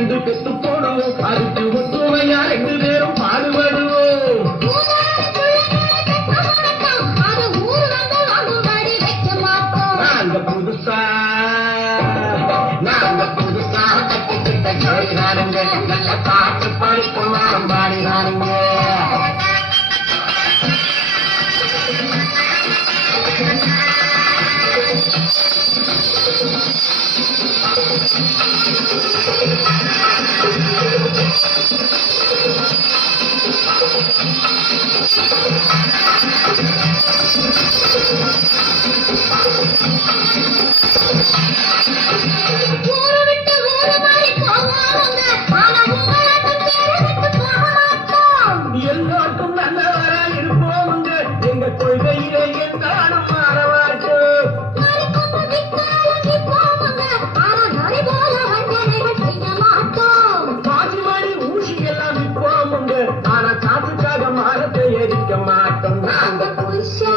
ரெண்டு பெத்து போடுவோம் அதுக்கு ஒத்துமையா ரெண்டு பேரும் பாடுபடுவோம் நாங்க புதுசா கட்டிக்கிட்ட ஜோடிதானுங்க நல்ல பாட்டு படிக்கும் வாரம் பாடினானுங்க எல்லாருக்கும் நல்லவரா இருப்போம் எங்க கொள்கையிலே எந்தாலும் மாறவாச்சு பாசி மணி ஊசி எல்லாம் விற்போம் ஆனா காத்துக்காக மாறத்தை எரிக்க மாட்டோம் நாங்க புதுசா